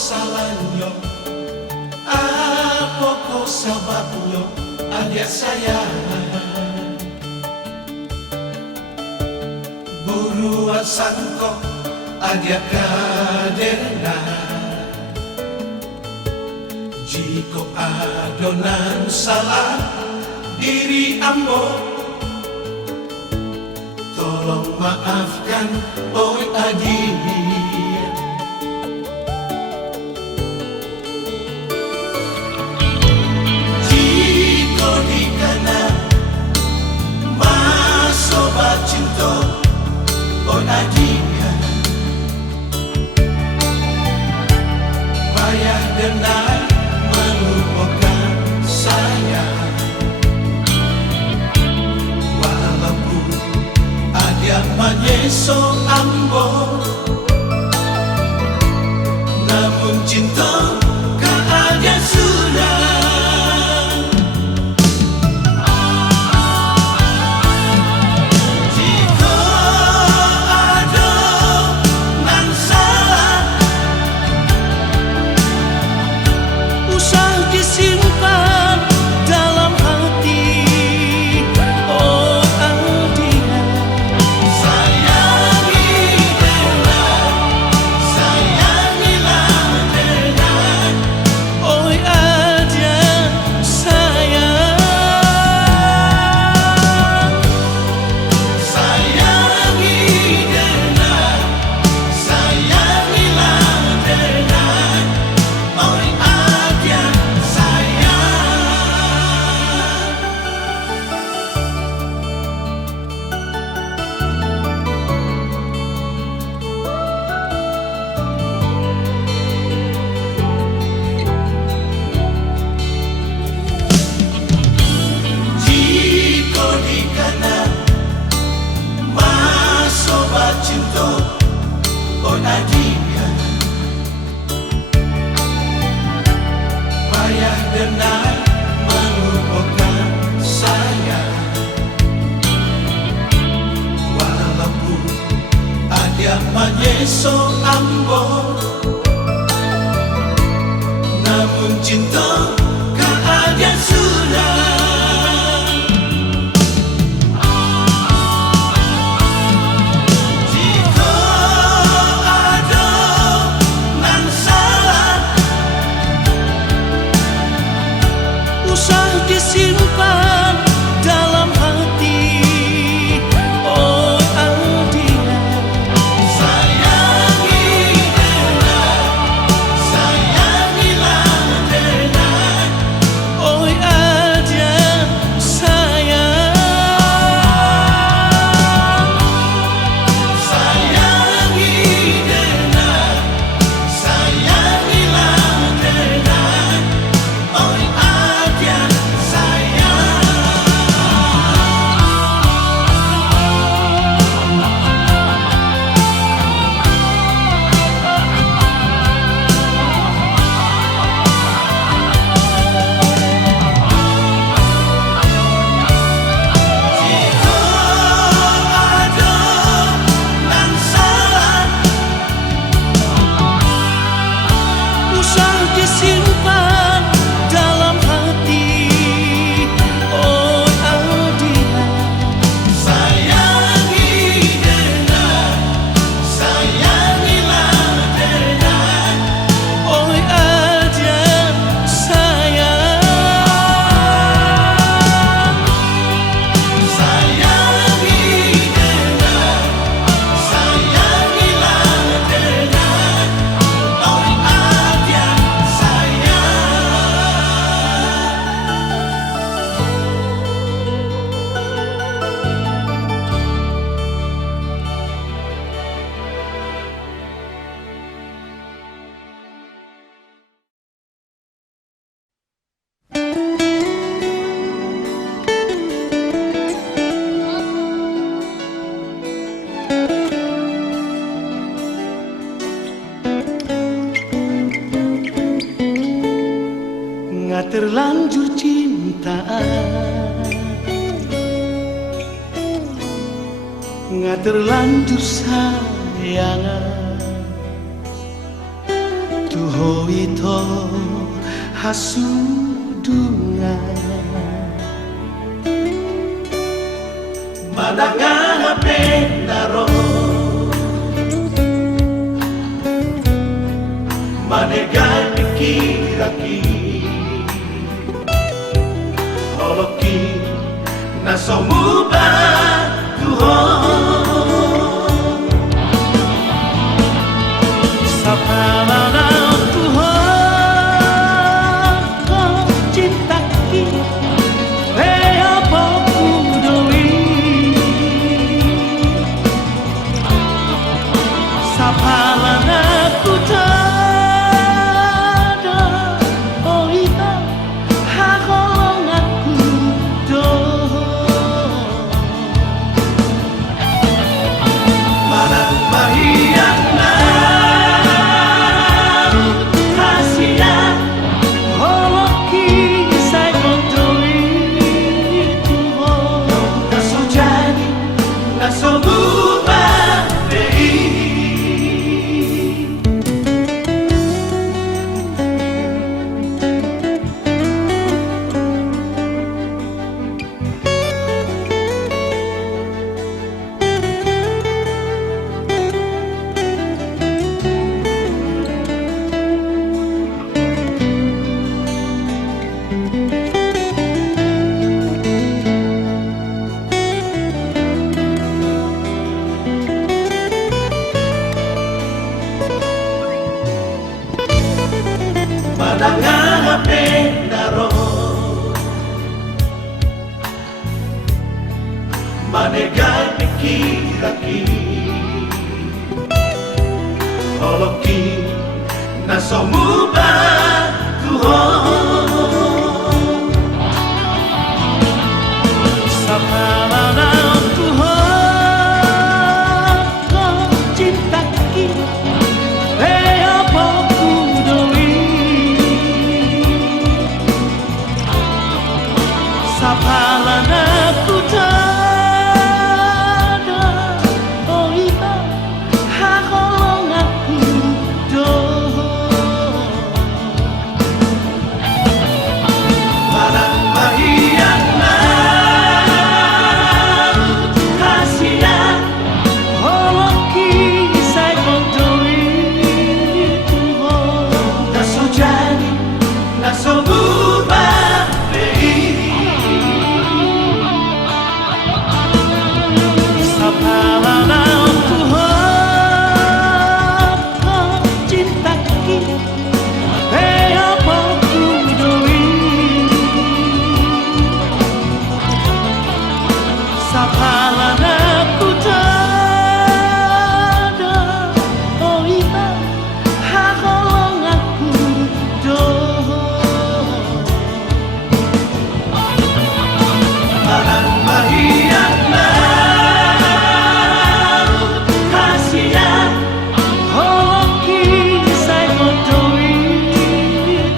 salahnya, apa kok sebabnya, adik sayang. Buruan sangkok adik kaderna, jika adonan salah diri ambo, tolong maafkan oi adik. Jika dikana masobat cinta oi adik, payah denai melupakan saya. Walaupun ada menyeso ambo, namun cinta keadaan sudah. Jika ada nan salah, usah disimpan dalam hati. Oh Adia, sayangi dengan, sayangilah dengan. Oh Adia sayang, sayangi dengan, sayangilah dengan. Oh Adia sayang. Jika dikana masobat cinta oh Adia, payah denai melupakan saya. Walaupun ada menyeso ambo, namun cinta keadaan sudah. Jika ada nan salah, usah disimpan dalam hati. Oh Adia, sayangi dengan, sayangilah dengan. Oh Adia sayang, sayangi dengan, sayangilah dengan. Oh Adia sayang. Jika ada nan salah, usah disimpan dalam hati. Oh Adia, sayangi dengan, sayangilah dengan. Oh Adia sayang, sayangi dengan, sayangilah dengan. Oh Adia sayang. Nggak terlanjur cinta, nggak terlanjur sayang. Tuh hasudungan Manangan hape naro Manegan pikiraki Holoki nasomuba Tuhan Sapalana Tuhan kau cintaki Pea pokudoi Sapalana ku tada Oita hakolong aku do Manang mahiyang na Kasihan holoki sai kontoi Tuhan Nasujani nasomuba Dei Manangan hape naro Manegan pikiraki Holoki nasomuba Tuhan Sapalana Tuhan kau cintaki Pea pokudoi Sapalana ku tada Oita hakolong aku do Manang mahiyang na Kasihan holoki sai kontoi Tuhan Nasujani nasomuba Dei Sapalana Tuhan kau cintaki Pea pokudoi Sapalana ku tada Oita hakolong aku do Manang mahiyang na Kasihan holoki sai kontoi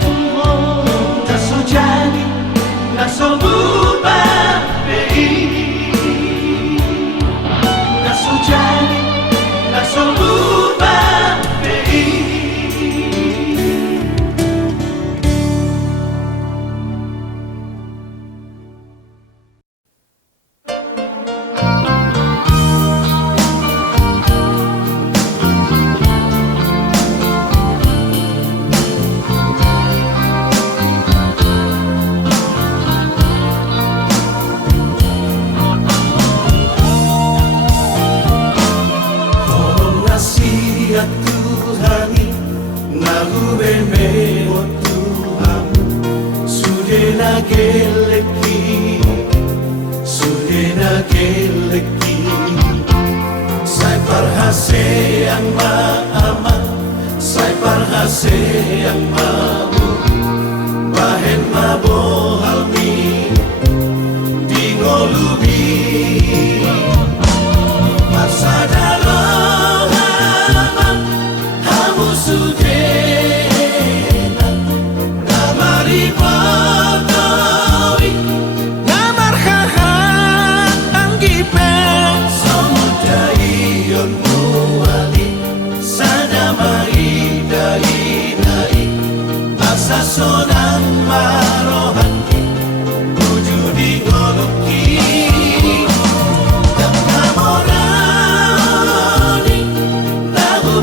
Tuhan Nasujani nasomuba Dei Nasujani nasomuba Dei Tolong nasihat Tuhani Nahube meo Tuhan Sudena geleki Sai parhase yang maamat Sai parhase yang mau Bahen mabohalmi Dingolubi Pasadalohan Hamu sudena Namari pagkawi Ngamar hahan anggipe Samudaiyon muali Sadamai dai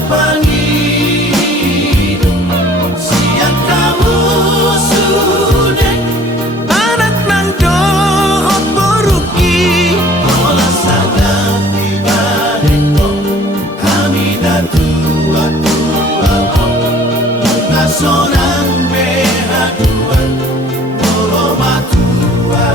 pangido siang kamu sudah anak nang dohot boruki olah sadar tiba deko hamida tua tua nasonan behadua olo matua.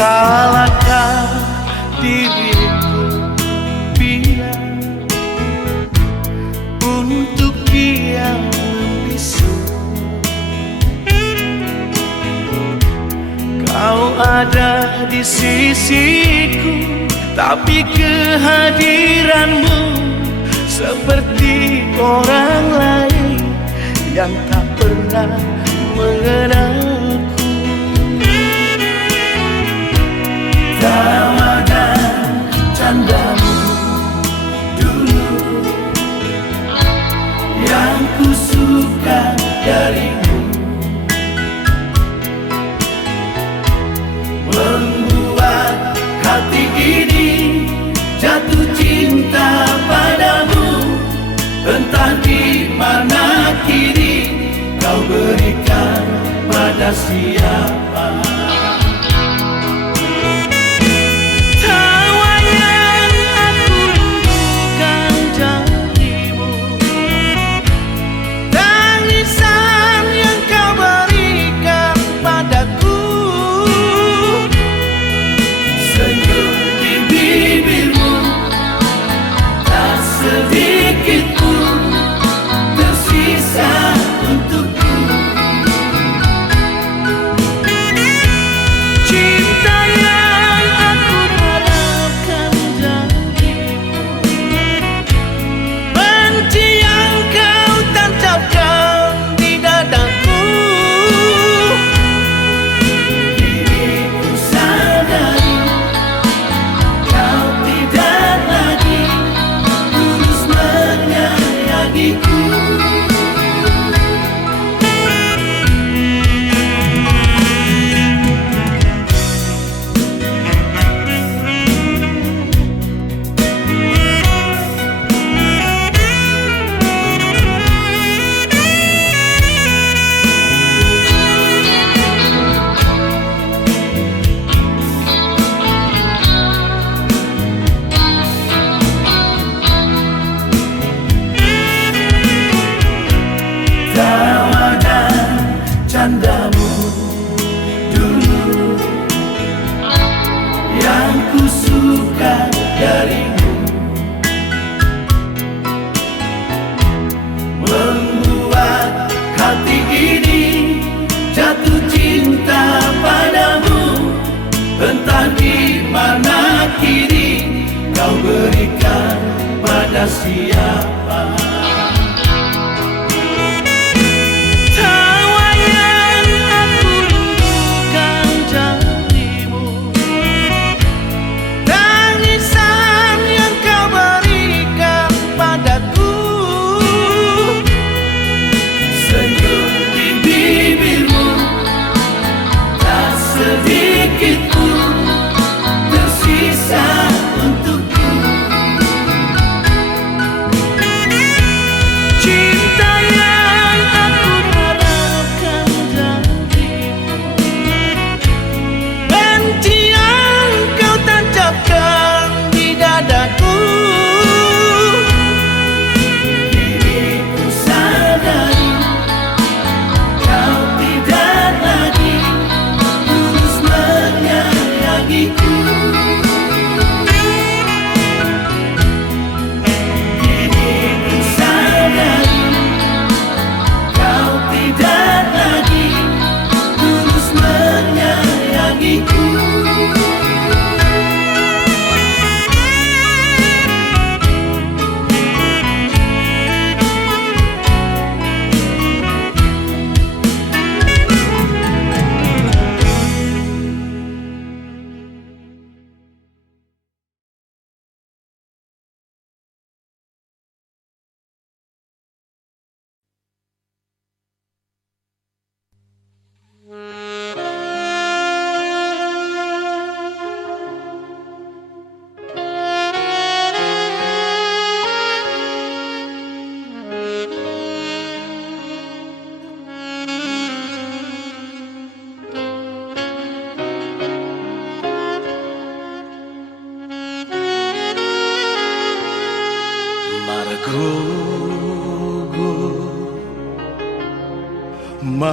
Salahkah diriku bila untuk yang membisu? Kau ada di sisiku, tapi kehadiranmu seperti orang lain yang tak pernah mengenalku. Tawa dan candamu dulu yang ku suka darimu, membuat hati ini jatuh cinta padamu. Entah di mana kini kau berikan pada siapa.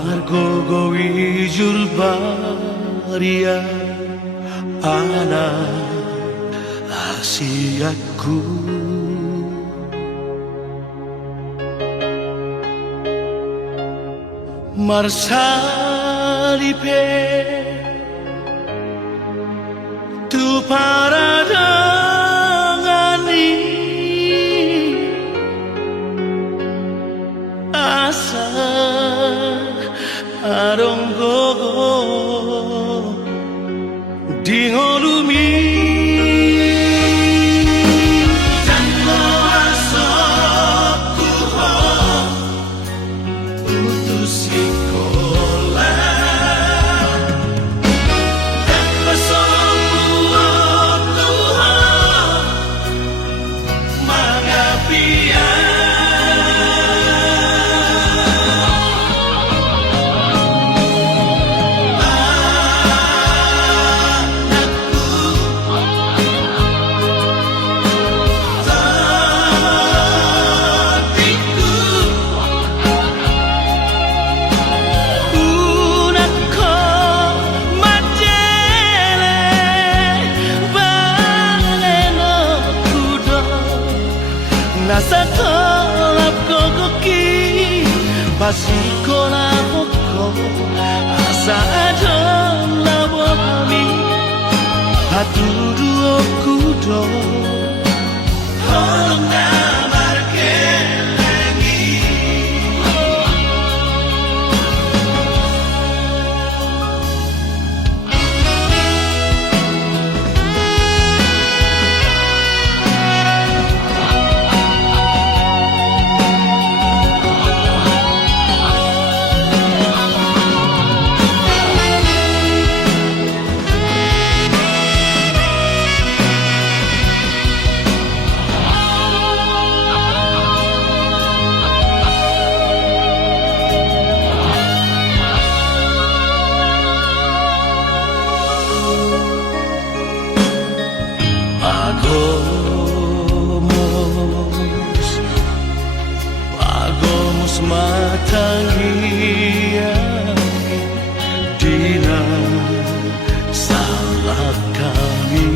Margo gowijul baria ana asiatku Marsalipe tu paradangani asa aronggogo dingolumi Jango asokku ho putus sekolah dan pesokku ho magapia Nasa tolap kokoki Basiko na hoko Asa adon labo kami Hatudu okudo Holong na markelengi Pagomos matangia Dina salah kami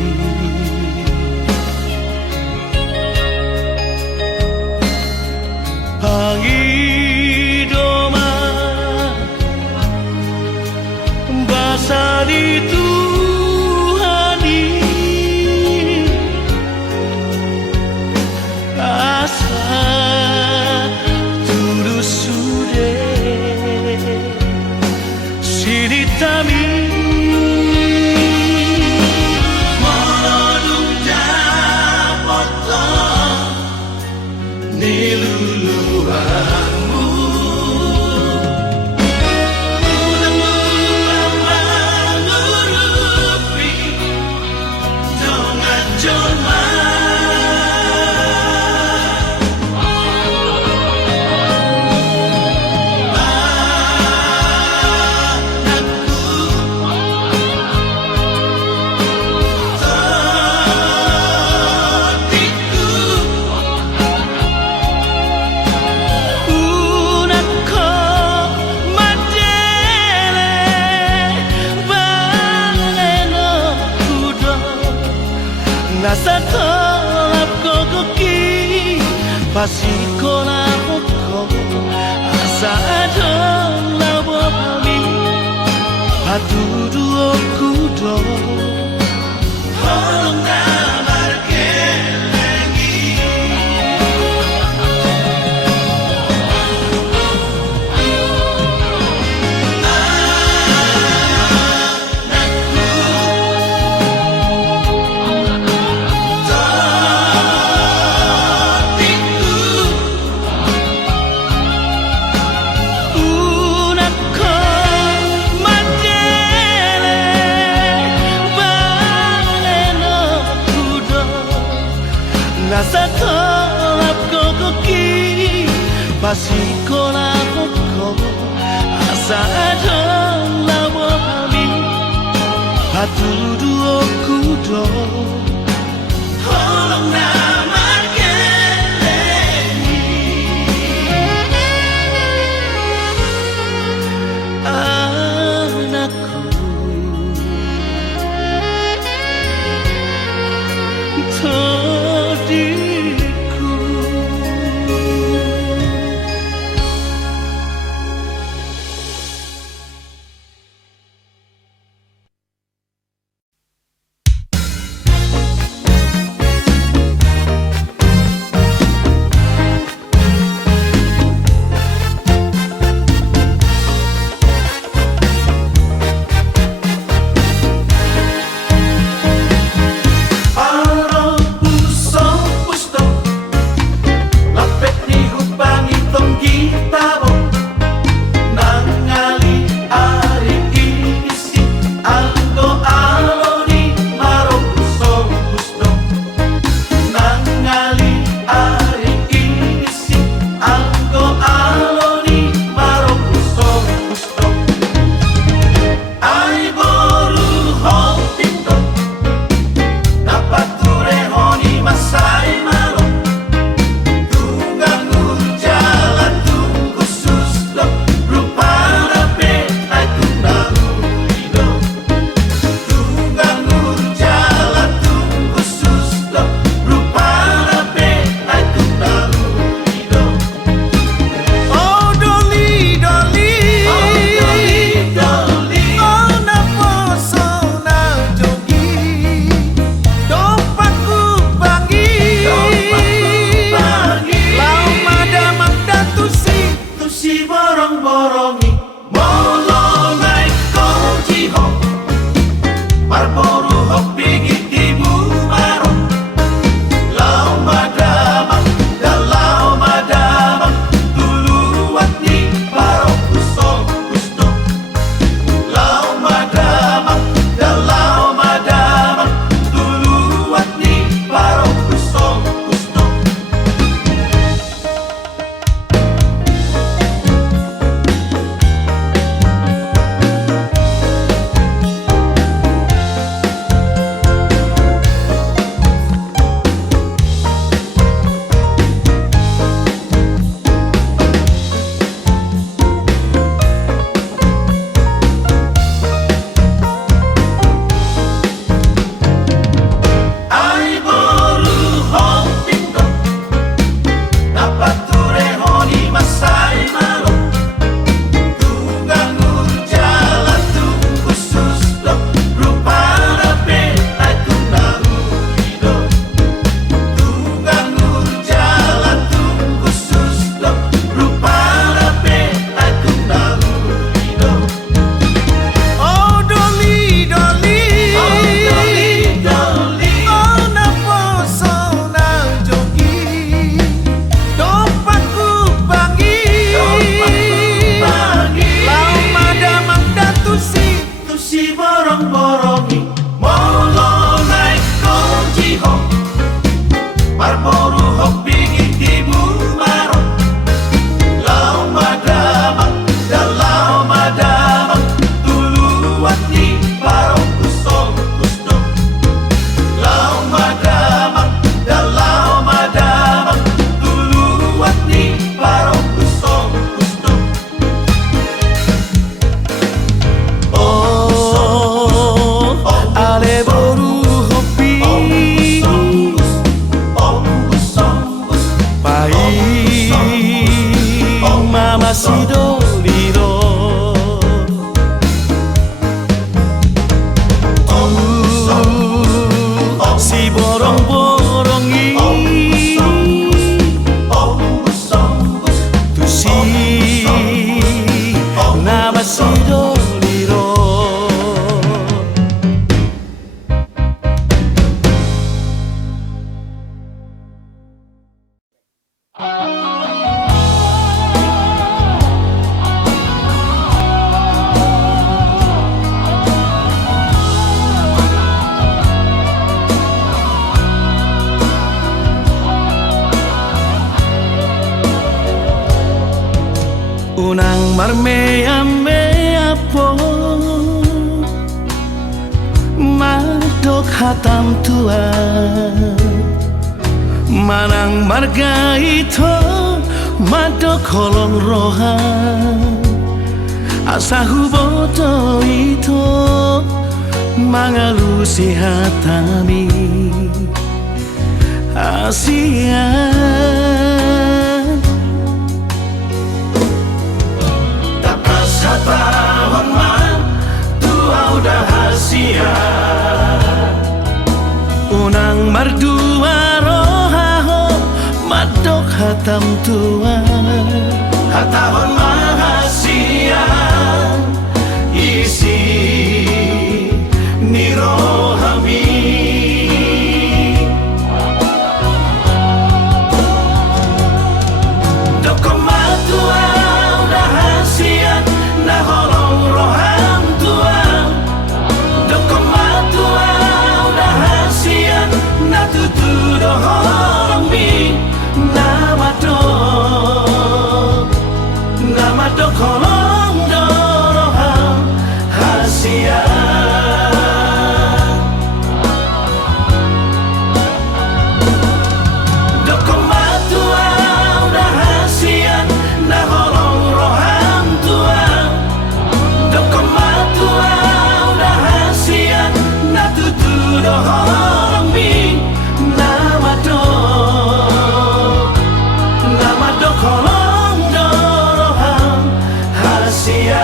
Pangidoma Basa itu Siritami Molodung japoto niluluanmu Udemu mangurupi Jongat joma Nasa tolap kokoki Basiko na hoko Asa adon labo kami Hatudu okudo Holong na markelengi Nasa tolap kokoki Basiko na hoko Asa adon labo kami Hatudu okudo Holong na markelengi si borong-borongi molo naik koji hok barboru hok bingin ibu marok lau madamang dalau madamang tuluan ni barong kusong kusdok lau madamang dalau madamang tuluan ni barong kusong kusdok ale boru hopi pai mama sidoliro si borong-borongi tu si nama sidoliro unang marmea po madok hatam tua manang marga ito madok kolong roha asa huboto ito mangalusi hatami Asia tahun man tua udah hasia unang mardua rohaho madok hatam tua tahun mahasia isi nirohami dokomatua udah hasia na holong roham tua dokomatua udah hasia na tutu doholong mi nama do kolong doroham hasia dokomatua udah hasia na holong roham tua dokomatua udah hasia na tutu doholong mi nama do kolong doroham hasia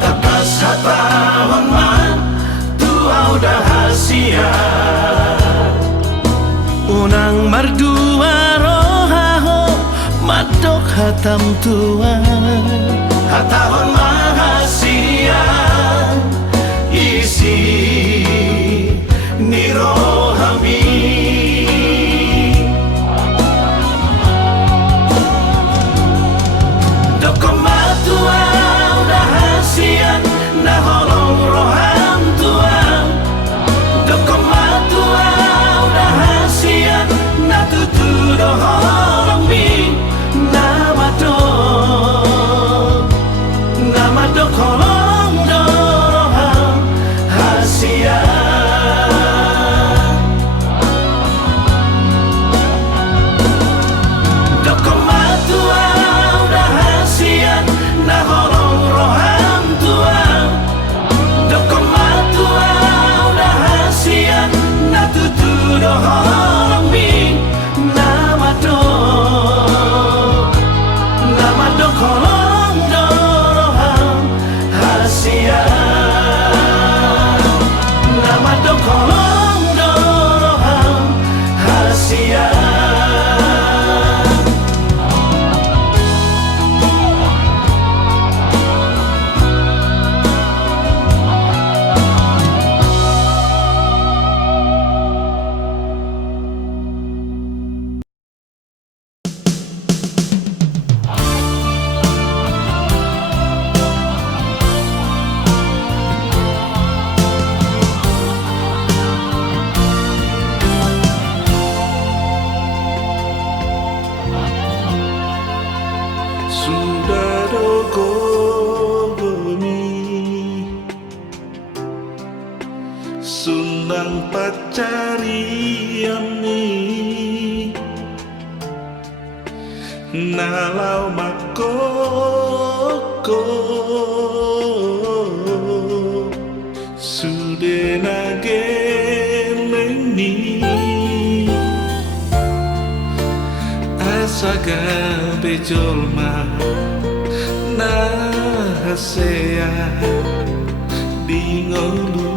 takas tahun man tua udah hasia unang mardua rohaho madok hatam tua tahun mahasia isi nirohami dokomatua udah hasia na holong roham tua dokomatua udah hasia na tutu doholong mi nama do cariami nalau makoko sudena geleni asaga bejolma nahasea di ngoluna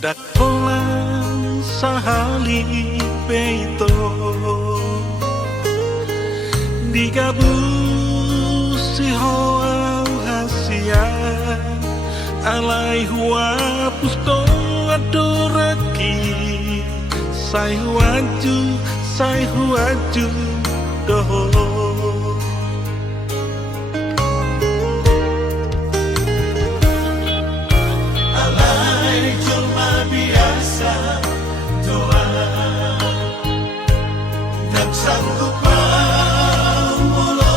Dakpolan sahali peito di kabu si hoa hasia alai hua pusto adoraki sai huaju doho alai cuma biasa doa dan sanggup mulo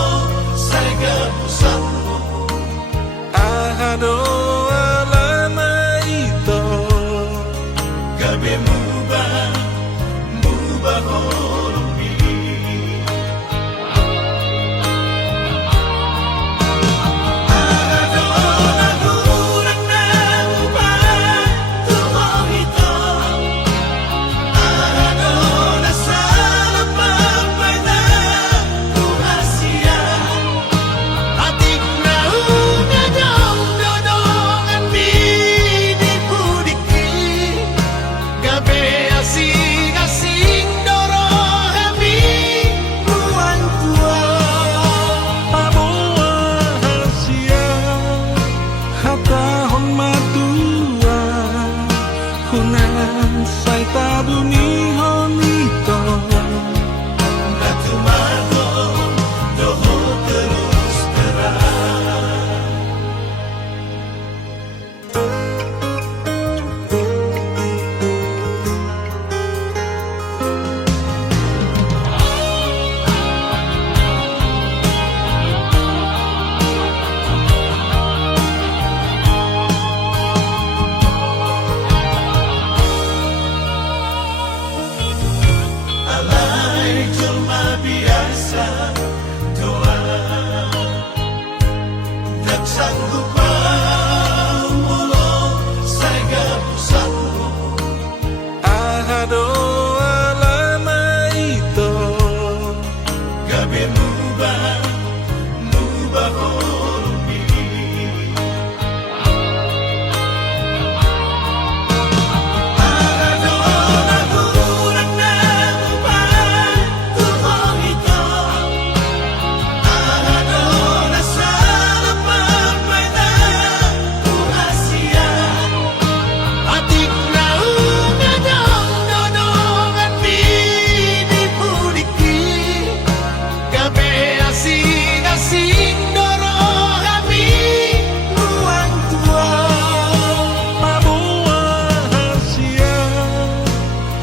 saya gabusangmu ahado alana ito gabe mubah holombi ahado nagurang na mubah tuho ito ahado nasarap pampay na tuhasya atik na ungadong dodongan binipudiki gabi asing-asing dorohami buwan tua pamoa hasia hatahon matua hunan sai tabuni honito natumago doho terus terang alai cuma biasa doa dan sanggup mulo saya gabusangmu ahado alana ito gabe mubah holombi ahado nagurang na mubah tuho ito ahado nasarap pampay na tuhasya atik na ungadong dodongan binipudiki gabi asing-asing dorohami buwan tua pamoa hasia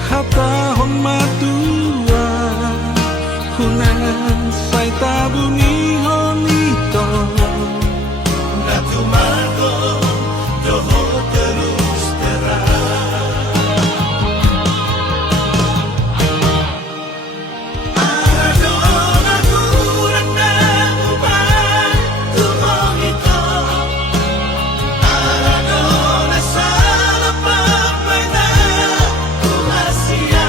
hatahon matua hunan sai tabuni honito natumago doho terus terang ahado nagurang na mubah tuho ito ahado nasarap pampay na tuhasya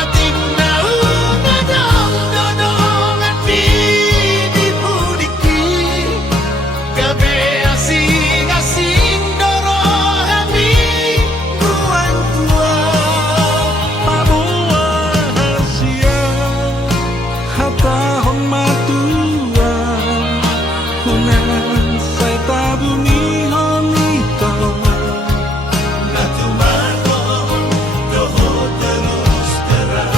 atik na ungadong dodongan binipudiki gabi asing-asing dorohami buwan tua pamoa hasia hatahon matua hunan sai tabuni honito natumago doho terus terang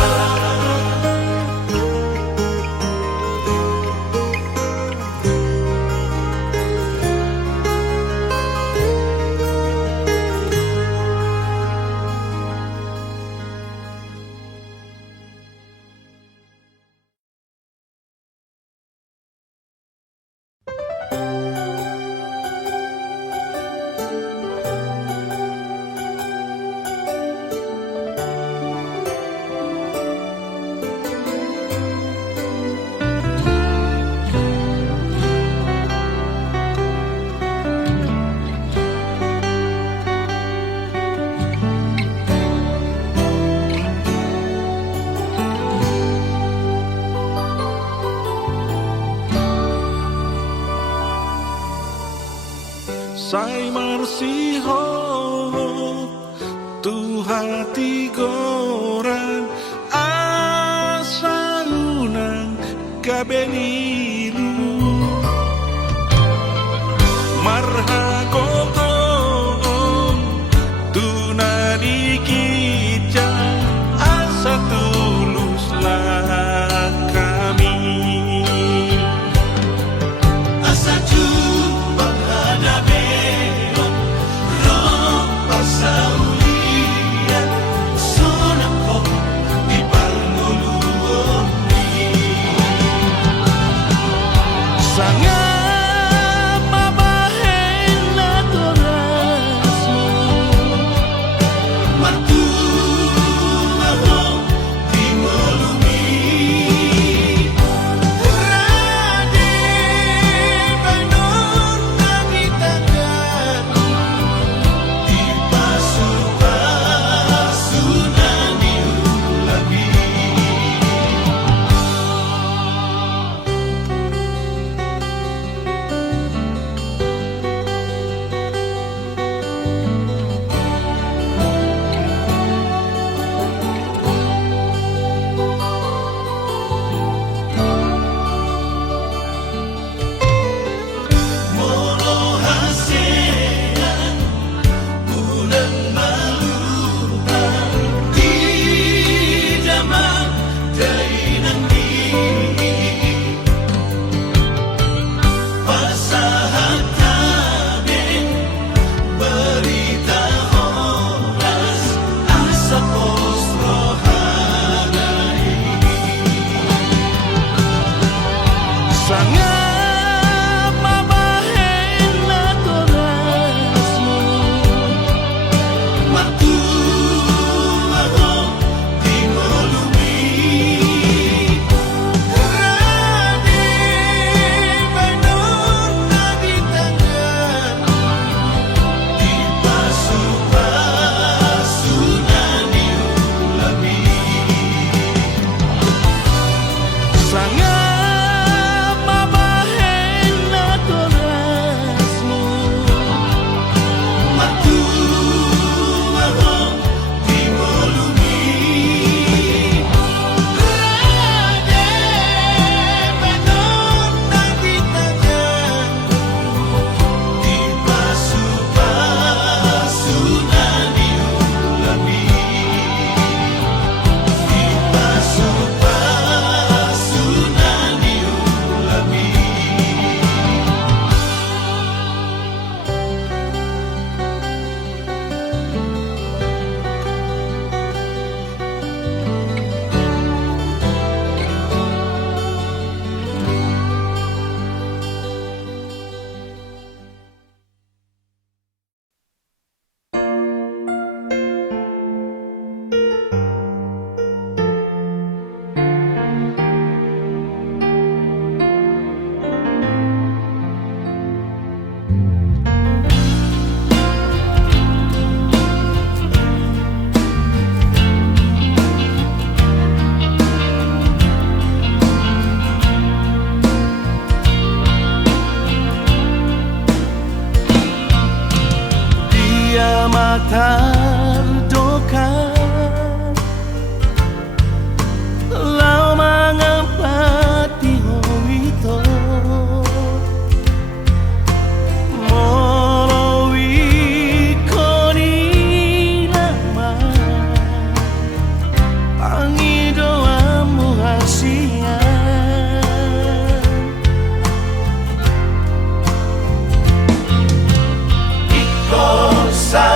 sai marsiho tu hati goran asa unang benilu marha kokon tunani kica asa tuluslah kami asa jumpa hadabeon roh pasaulian sonako di palnguluoni sangat mabahen na torasmo Matuaho di molumi Rade banon nagitagan Di pasu-pasunan niulabi Moro hasean bulan malutan di zaman dainan di pasahan taben berita horas asa pos rohanai sangat mabahen na torasmo Matuaho di molumi Rade banon nagitagan Di pasu-pasunan niulabi sangat mabahen na torasmo Matuaho di molumi Rade banon nagitagan Di pasu-pasunan niulabi Di pasu-pasunan niulabi dia matar dokan lau mangapati hoito molowi koni lama pangidoamu hasian Ikaw sa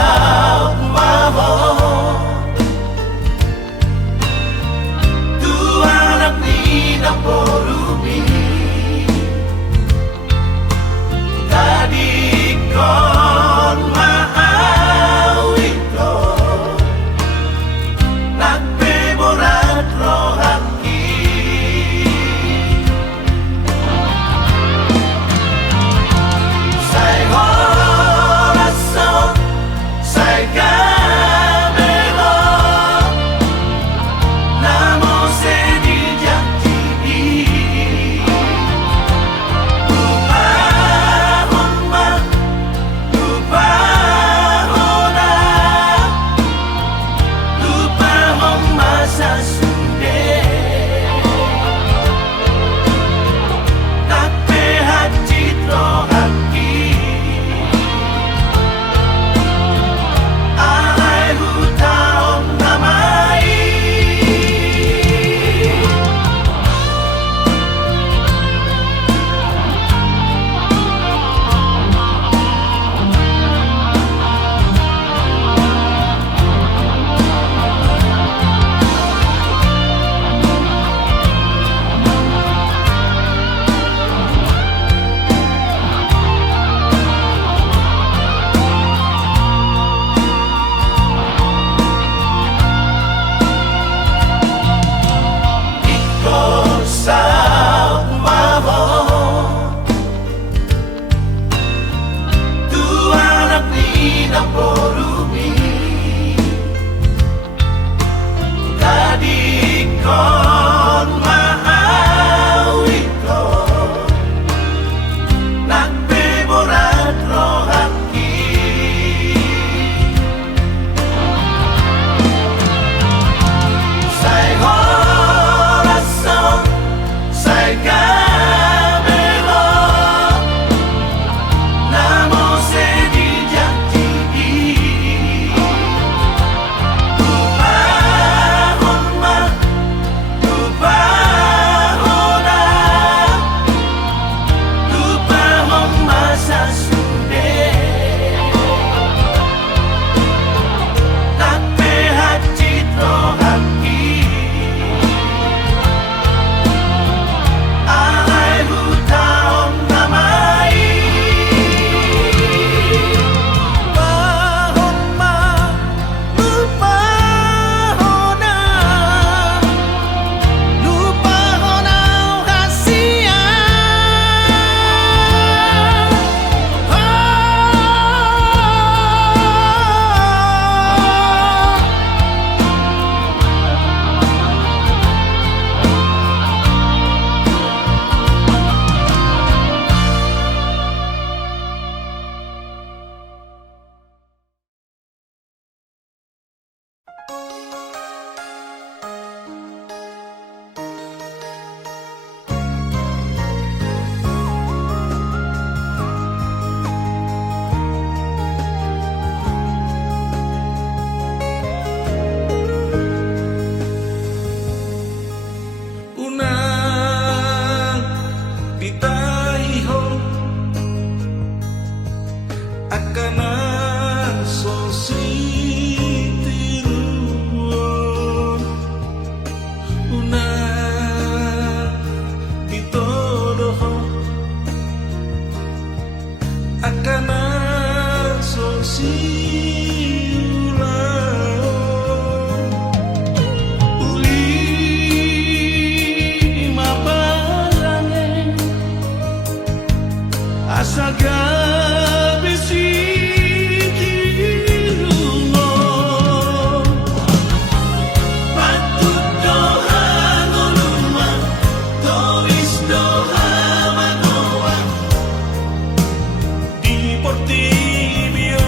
Asa gabi sikirungo Patut doha ngoluma Tois doha magoa Di Portibio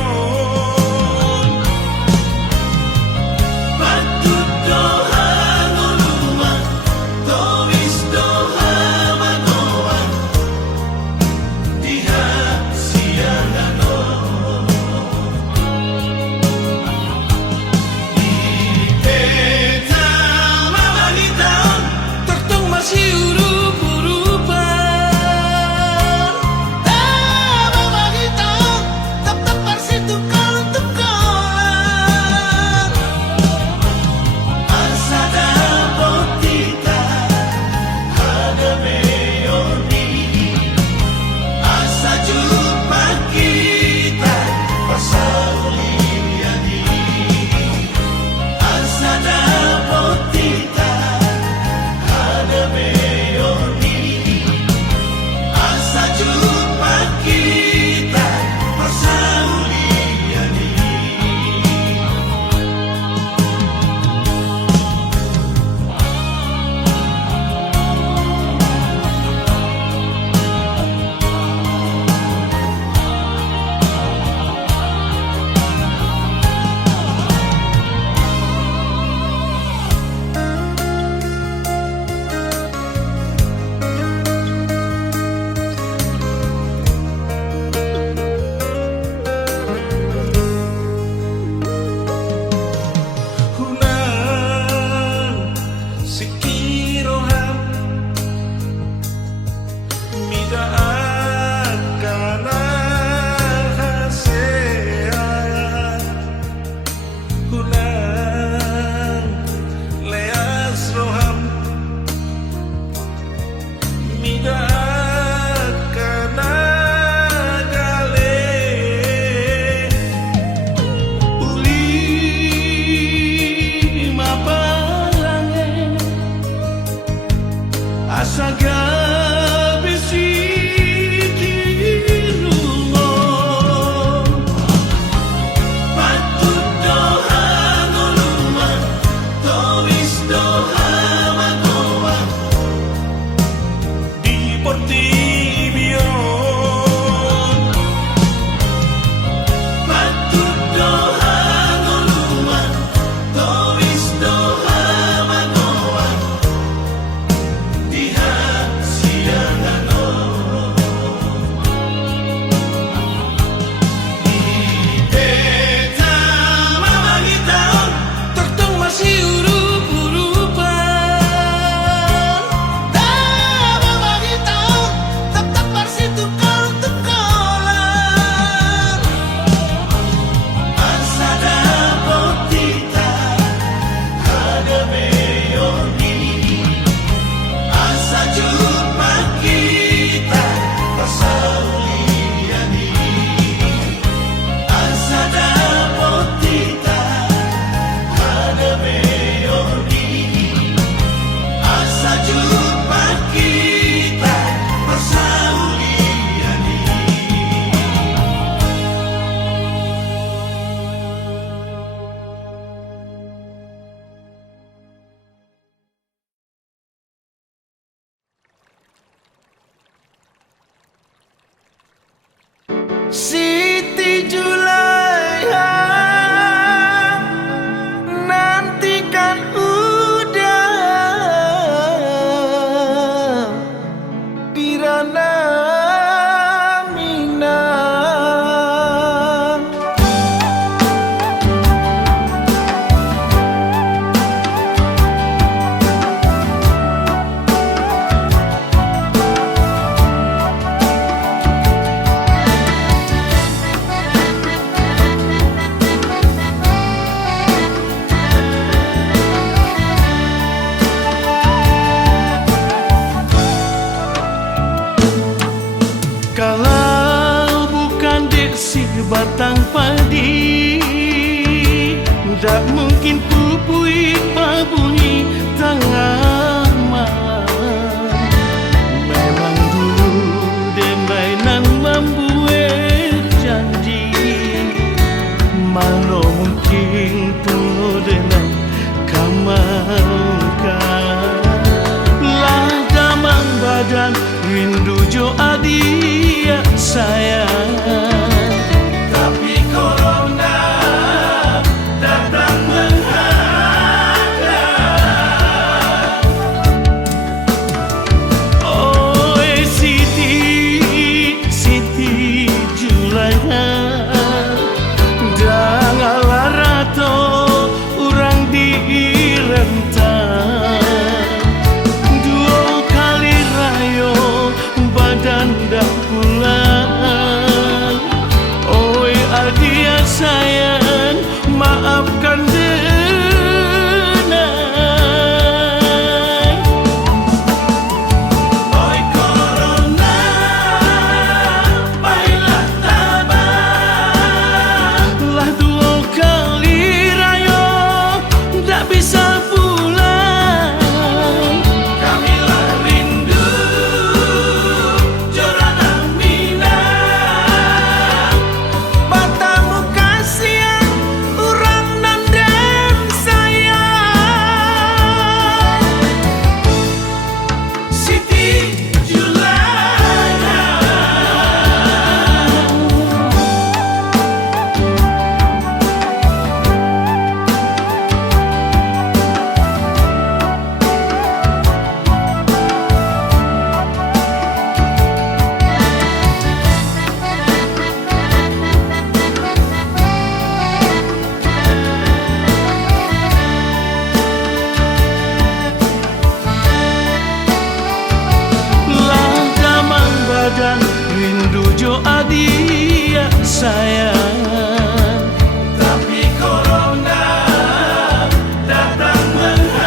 Tak mungkin pupui pabunyi tengah malam. Memang dulu demainan membuat janji, mana mungkin penuh dengan kamangkan. Lah damang badan rindu jo adia sayang. Tapi corona datang menghadap. Oh Siti, Siti Julaiha, dangalah rato urang di rentang. Dua kali rayo badan dah pulang. Oi adia sayang, maafkan denai. Oi corona, baiklah tabah. Lah dua kali rayo tak bisa pulang. Kamilah rindu Jorana Minang. Matamu kasihan urang nandem sayang. Siti Julaiha. Lah damang badan rindu jo adia sayang. Tapi corona datang menghadap.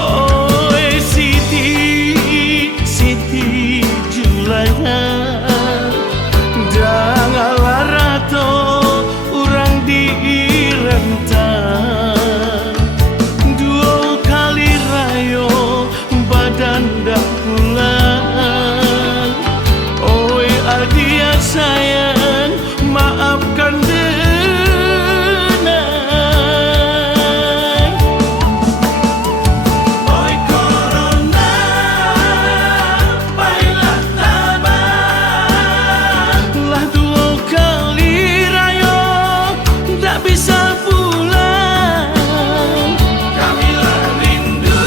Oh Siti, Siti Julaiha, dangalah rato urang di rentang. Dua kali rayo badan dah pulang. Oi adia sayang, maafkan denai. Oi corona, baiklah tabah. Lah dua kali rayo tak bisa pulang. Kamilah rindu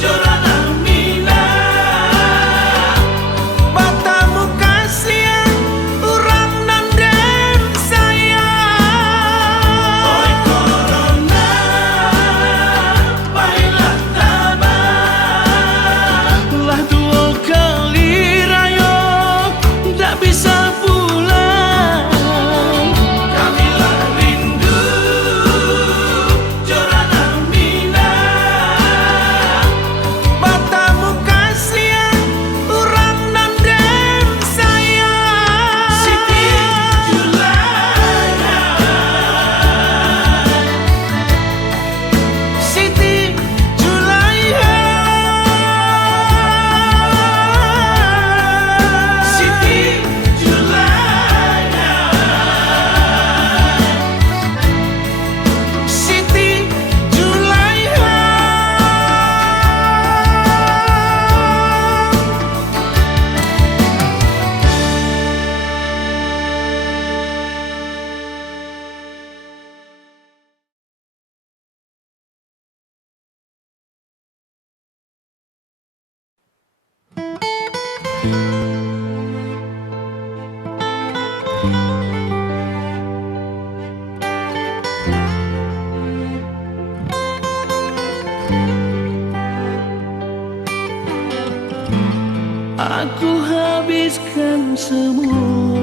Jorana Minang. Matamu kasihan urang nandem sayang. Oi corona, baiklah tabah. Lah dua kali rayo tak bisa pulang. Kamilah rindu Jorana Minang. Matamu kasihan urang nandem sayang. Siti Julaiha. Siti Julaiha. Siti Julaiha. Siti Julaiha. Aku habiskan semua,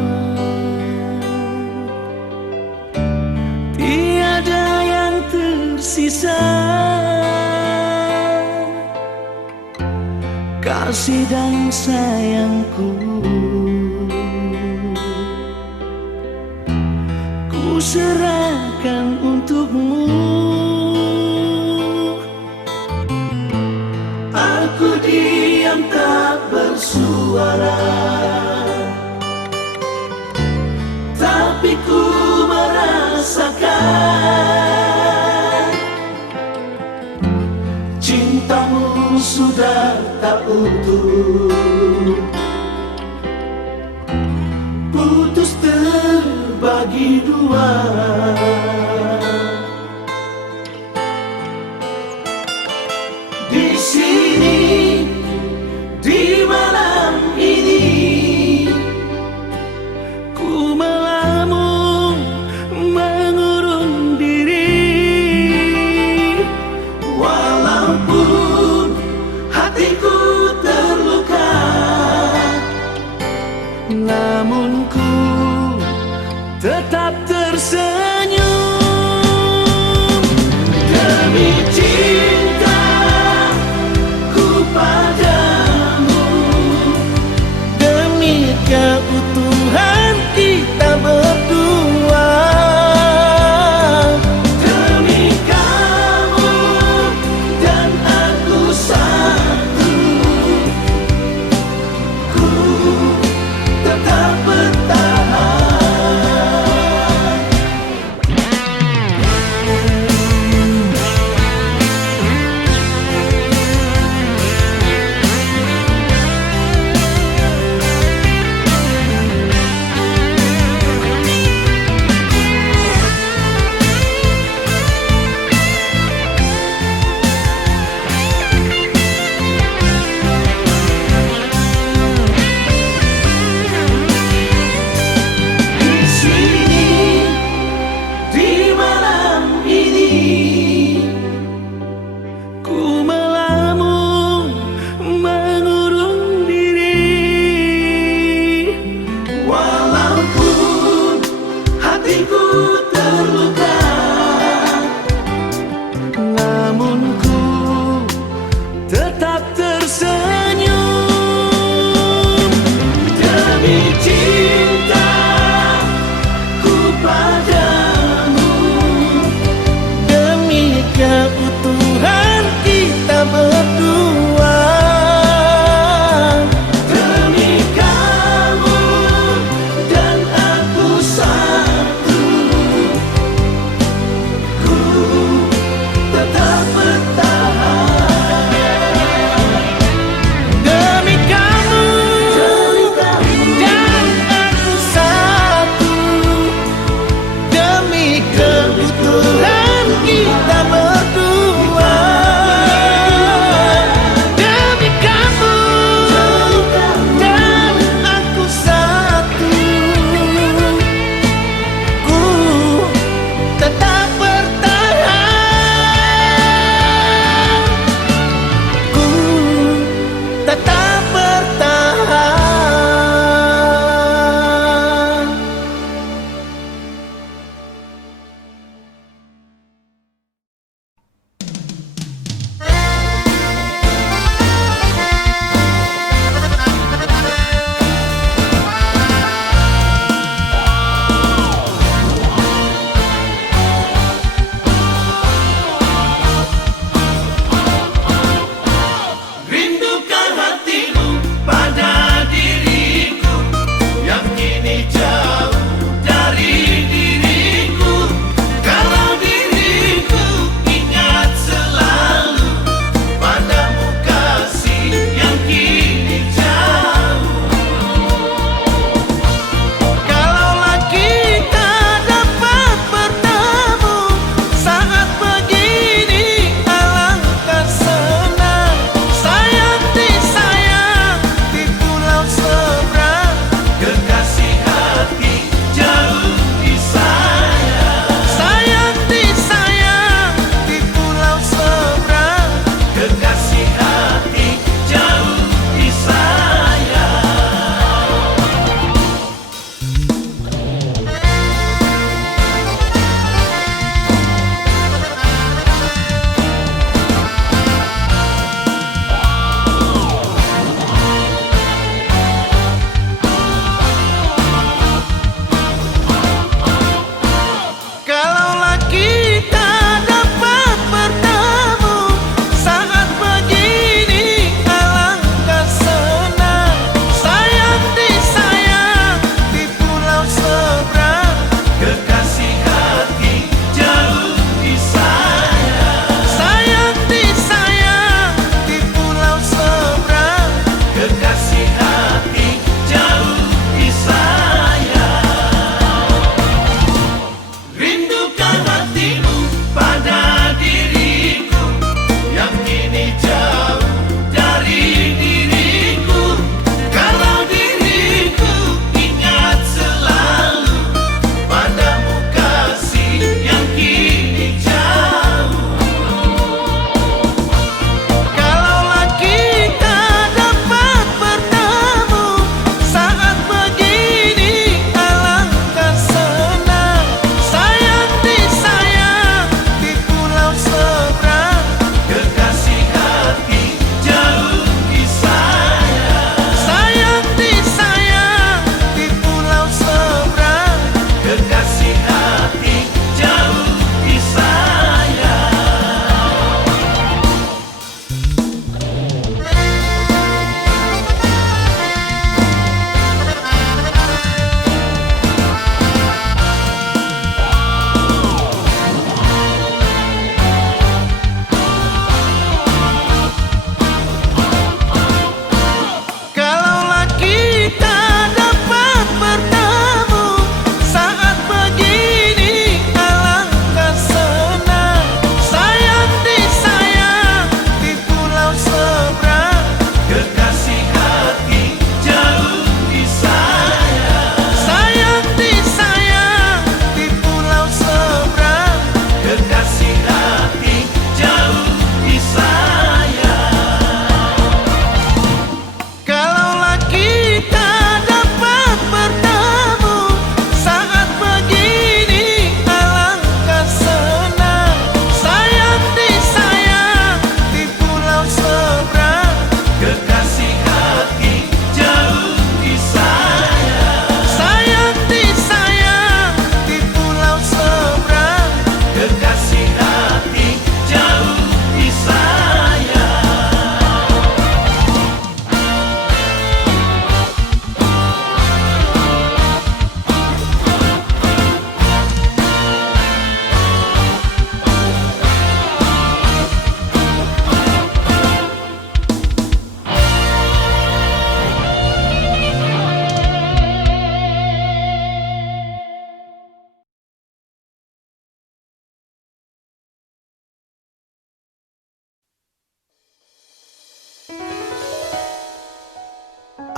tiada yang tersisa. Kasih dan sayangku serahkan untukmu. Aku diam tak bersuara, tapi ku merasakan cintamu sudah tak utuh, putus terbagi dua. Di sini, di malam ini, ku melamun mengurung diri. Walaupun hatiku terluka, namun ku tetap tersenyum demi cintaku padamu, demi keutuhan kita berdua, demi kamu dan aku satu, ku tetap bertahan.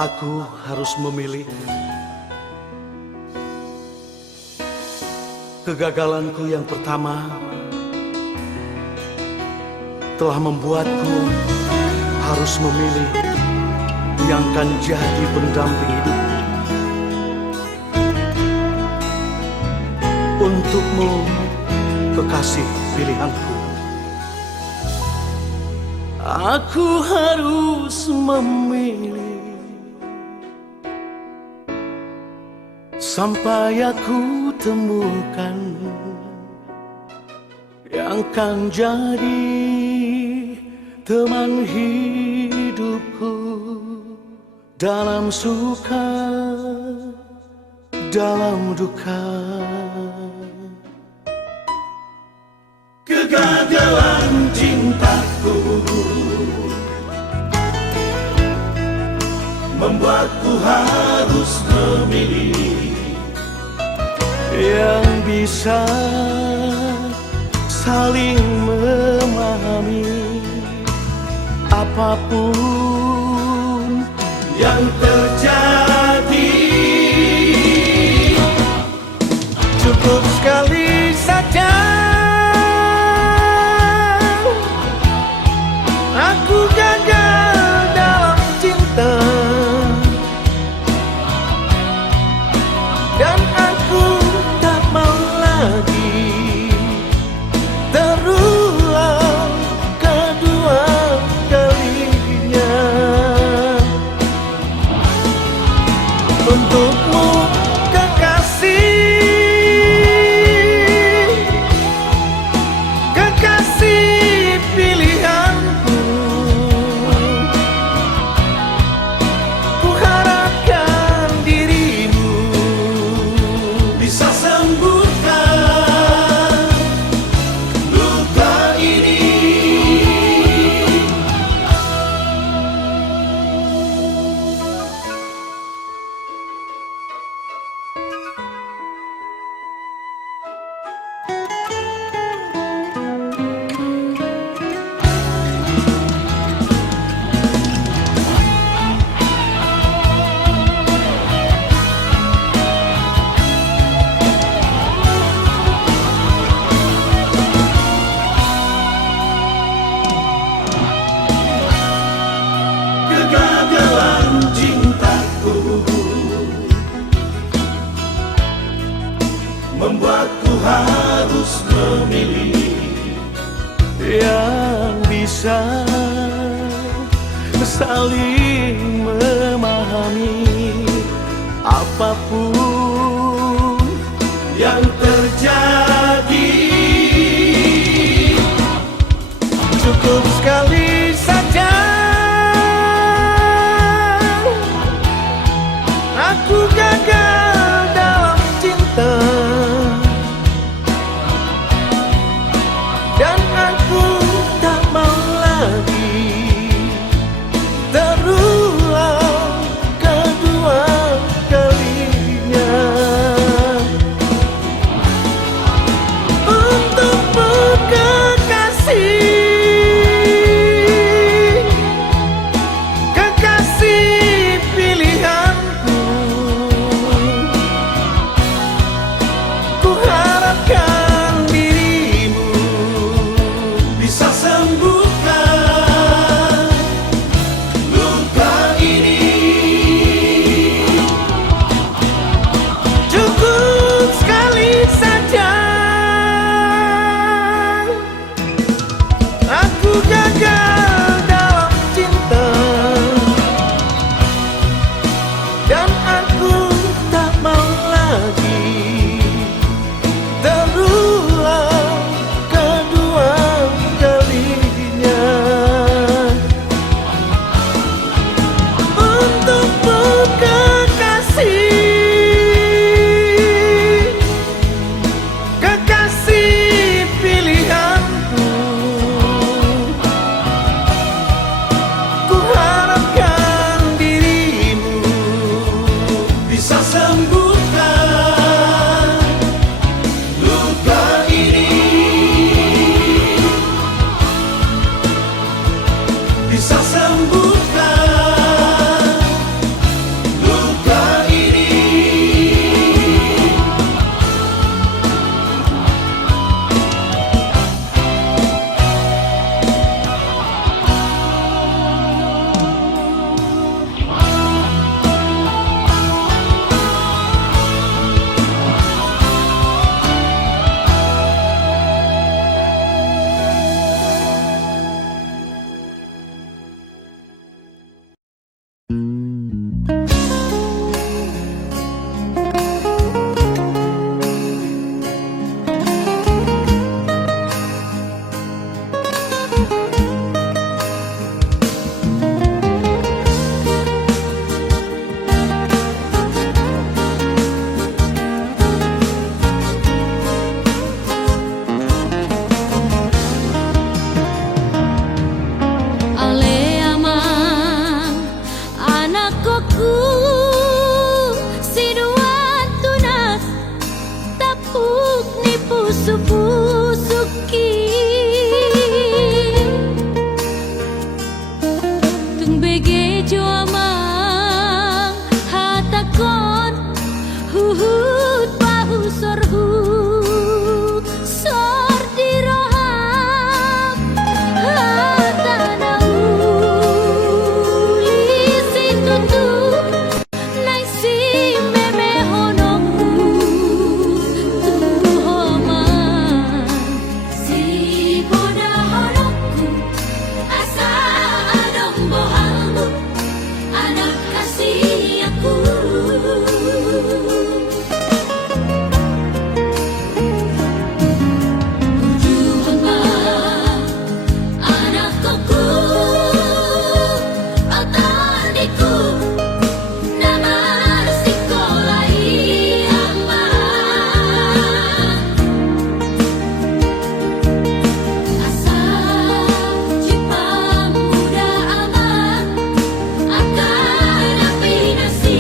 Aku harus memilih. Kegagalanku yang pertama telah membuatku harus memilih yang akan jadi pendamping hidupku. Untukmu, kekasih pilihanku, aku harus memilih sampai aku temukan yang akan jadi teman hidupku dalam suka, dalam duka. Kegagalan cintaku membuatku harus memilih yang bisa saling memahami apapun yang terjadi. Cukup sekali saja aku gagal dalam cinta, dan aku tak mau lagi terulang kedua kalinya. Untukmu, kekasih pilihanku, ku harapkan dirimu bisa sembuhkan luka ini. Kegagalan cintaku membuatku harus memilih yang bisa saling memahami apapun yang terjadi. Cukup sekali saja aku gagal dalam cinta, dan aku tak mau lagi terulang kedua kalinya. Untukmu, kekasih pilihanku, ku harapkan dirimu bisa sembuhkan luka ini. Cukup sekali saja aku gagal dalam cinta, dan aku tak mau lagi terulang kedua kalinya. Untukmu, kekasih pilihanku, ku harapkan dirimu Akan api nasi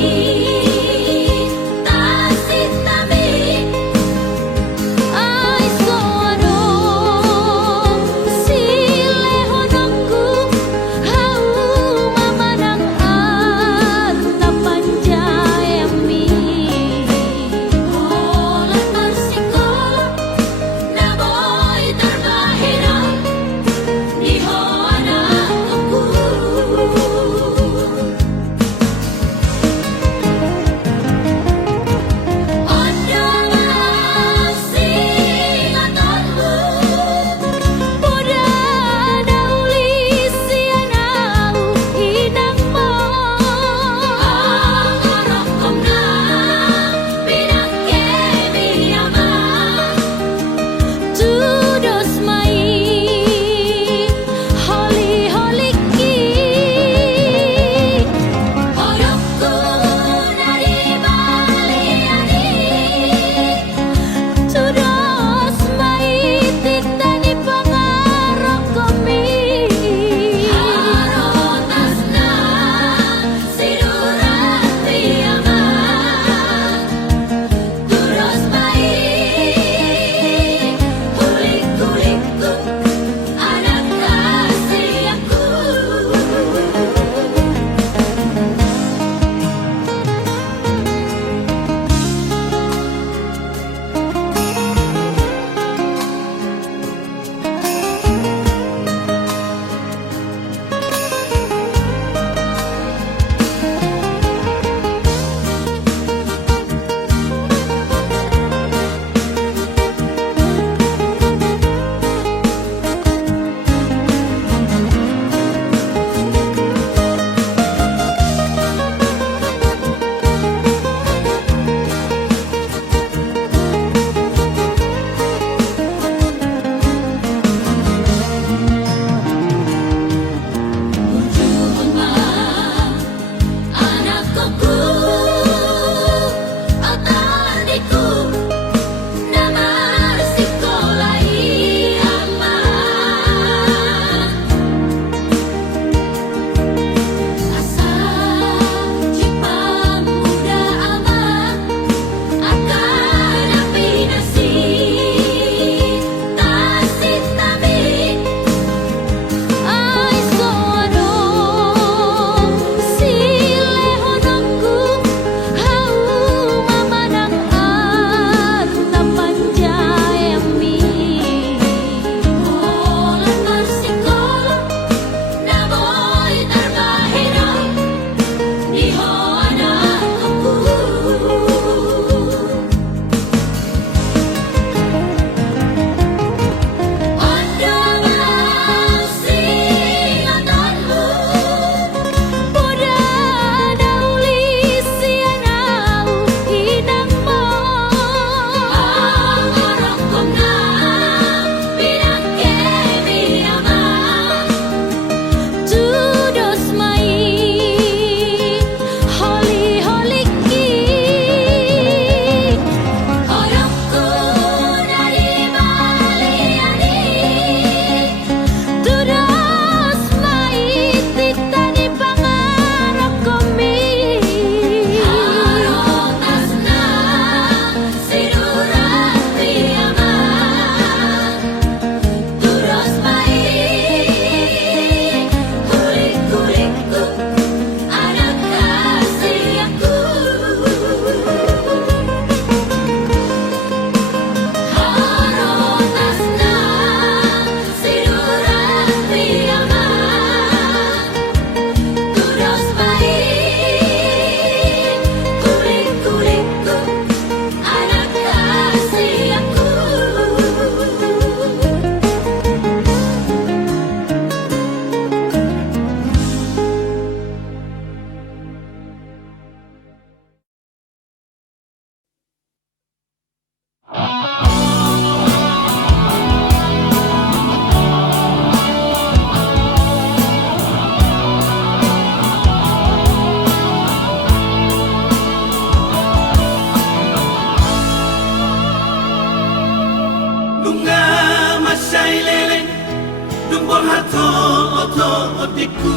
motiku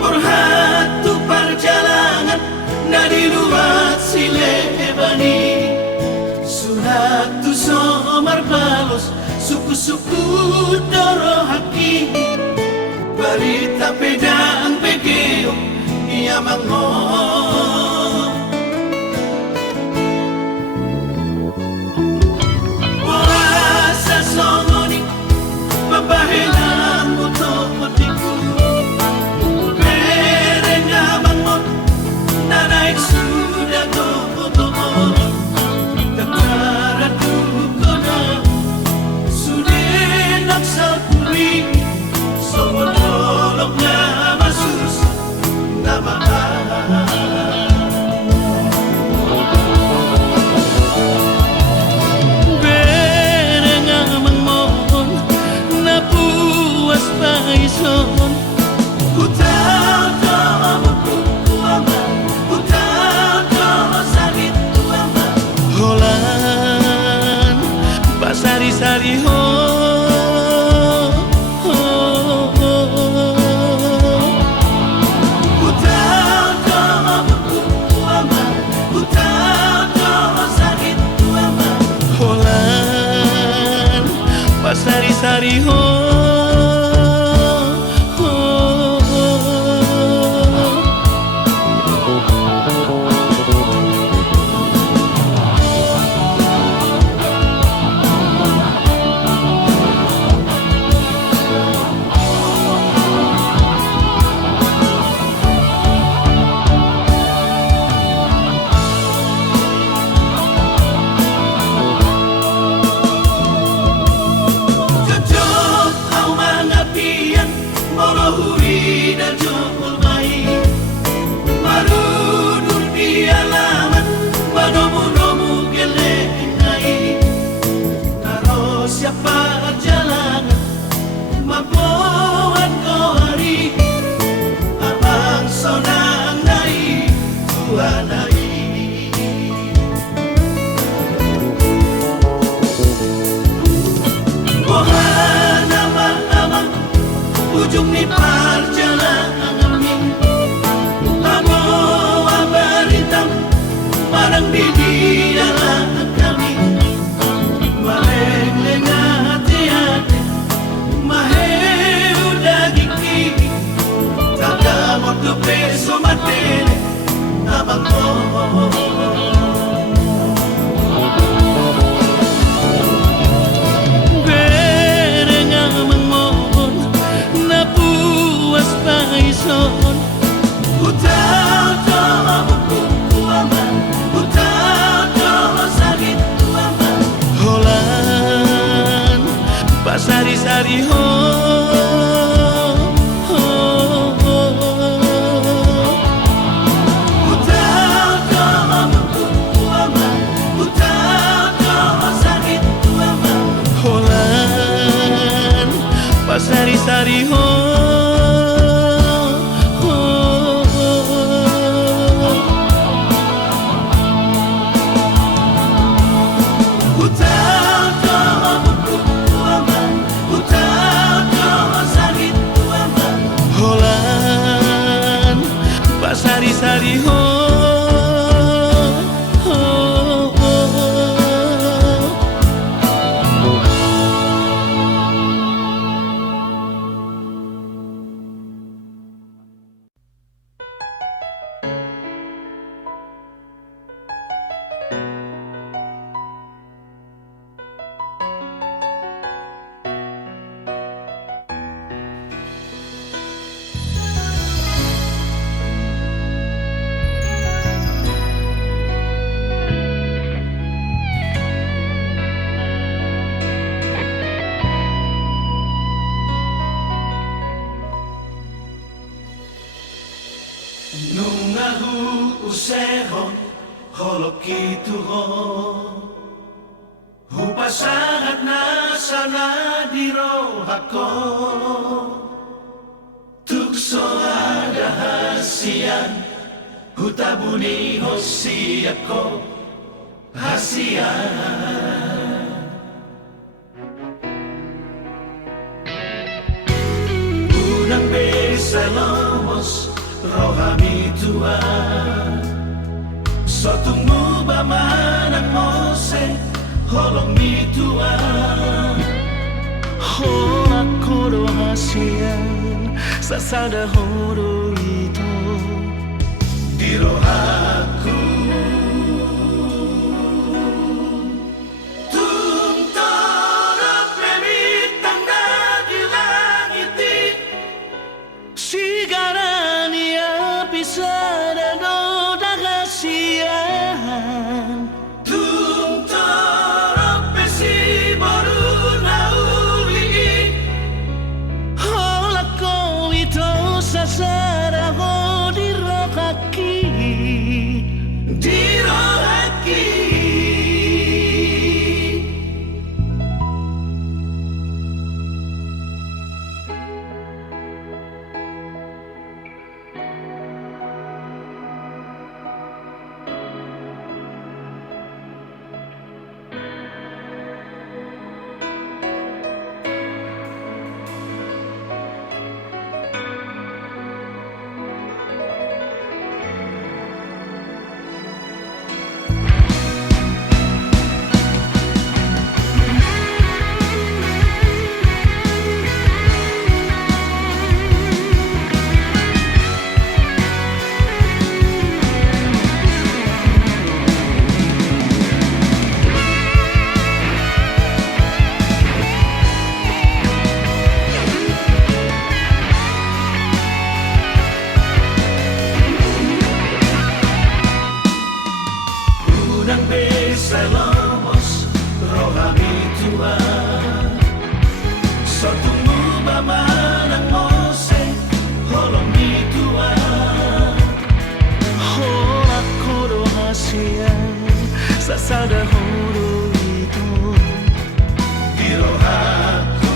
Porhatu perjalanan Nadi luat sile ebani Suratu somar balos Suku-suku doro haki Barita pedang pegeo Ia mangong Puasa songoni Papahelang buto motiku Berenga bangon Nanaik sudah tomo-tomo Tekaratu kono Sudah naksal puri Somodolok nama sus Nama Berenga bangon Napuas paison Utau tomo kuama Utau tomo sakit tuama Holan pasari-sari ho Utau tomo kuama Utau tomo sakit tuama Holan pasari-sari ho Jojok au mangapian Morohui dan jokul mai Marunur di alamat Manomu-nomu gelai Karo siapa jalan Mampuan kau hari Abang sonang nai Tuhan nai Wahana nama ujung ni perjalanan kami Amo abaritam marang di dalam kami Maleng hati-hati mahe udah gigi Taka moto peso matene abang Berenga mangon Napuas paison Utau tomo kuama Utau tomo sakit tuama Holan pasari-sari ho Utau tomo kuama Utau tomo sakit tuama Holan pasari-sari ho Utau tomo kuama Utau tomo sakit tuama Holan pasari-sari ho Nungahu usehon holok itu ho Hupasangat na sana di rohako Tukso ada hasian Hutabuni hosi ako hasian Unang salomos rohani Tuhan sotumu bamanak mose holong mi Tuhan Hola koro hasian sasada horo ito di rohaku salomos rohani Tuhan sotumu bamanak mose holong mi Tuhan Hola koro hasian sasada horo ito di rohaku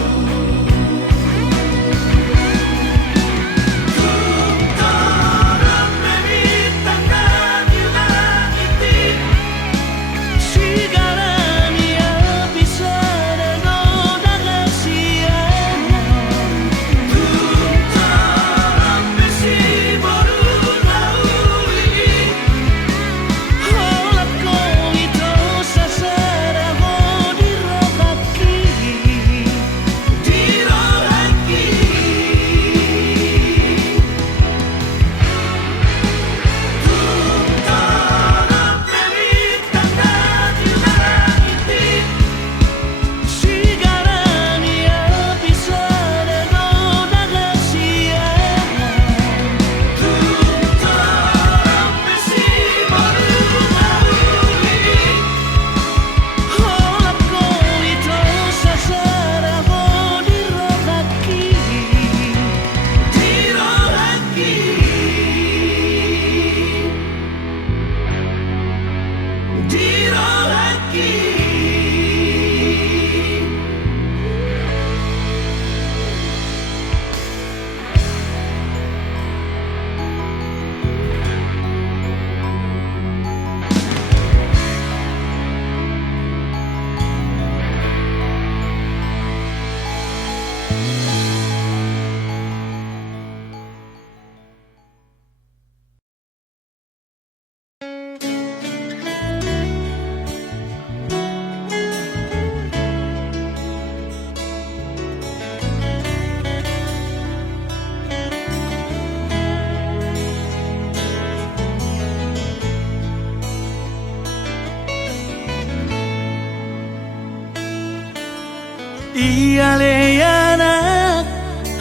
Iya le anak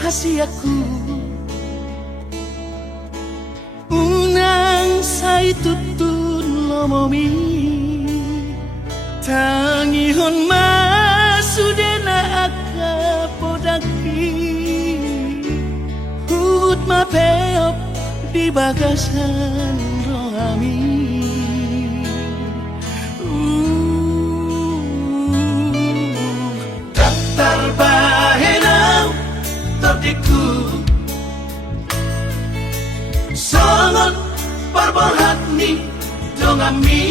hasiaku unang say tutun lomomi tangihon masudena aka podaki hut mapeop di bagasan rohami Tarbahenau todiku Songon parbohatni dongami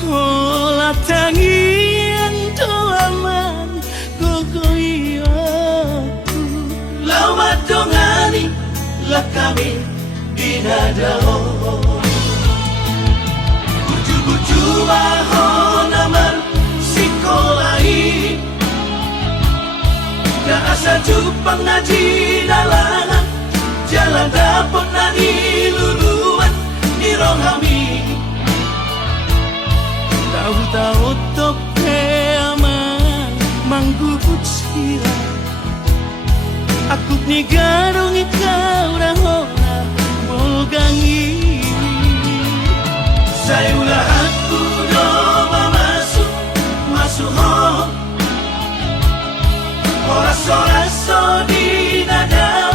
Hola tangian doaman gogoiaku Lauma dongani lah kami binadao. Buju-buju mahon naman sekolai, na asa jupang na jinalangan, jalan dapot na niluluan ni rohami. Tahu-tahu tope aman manggubut sira, aku ni garong ikaw na hona mogangi. Sa'yo lahat ko do mamasok, masuhon. Oras-oras o di na daw,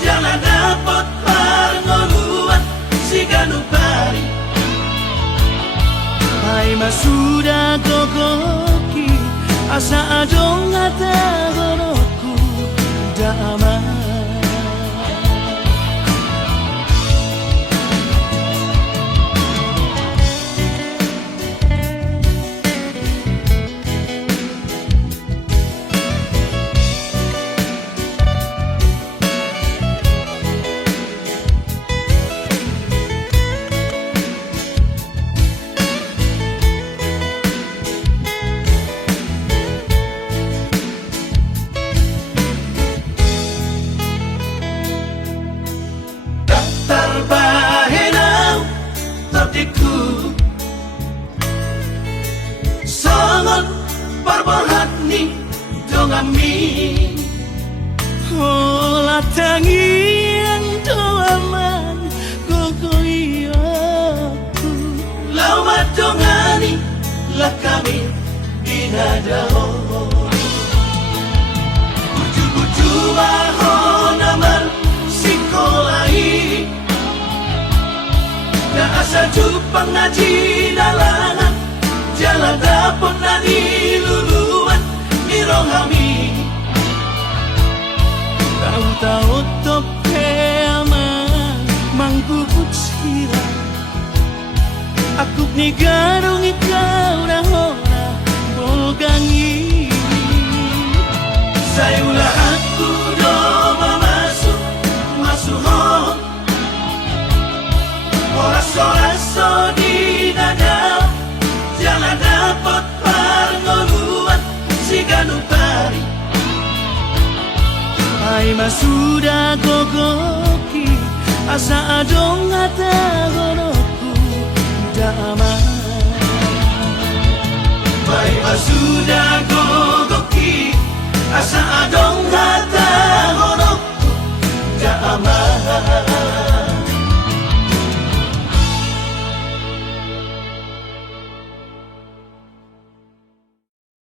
jangan dapat pangoluan si ganupari. Ay masuda gogoki, asa adong atagoroku damai. Terbahenau terdiku sangat berberhat ni dongami. Olah tangian doaman gogoiaku, Lama dongani lah kami binadao. Buju-buju mahon naman sekolai, na asa jupang na jinalangan, jalan dapot na niluluan ni rohami. tahu-tahu tope aman manggubut sira, aku ni garong ikaw na hona mogangi. Sa'yo lahat ko do mamasok, masuhon. Oras-oras o di na daw, jangan dapat pangoluan si ganupari. Ay masuda gogoki, asa adong atagoroku damai. May masuda gogoki, asa adong hata honok, damai.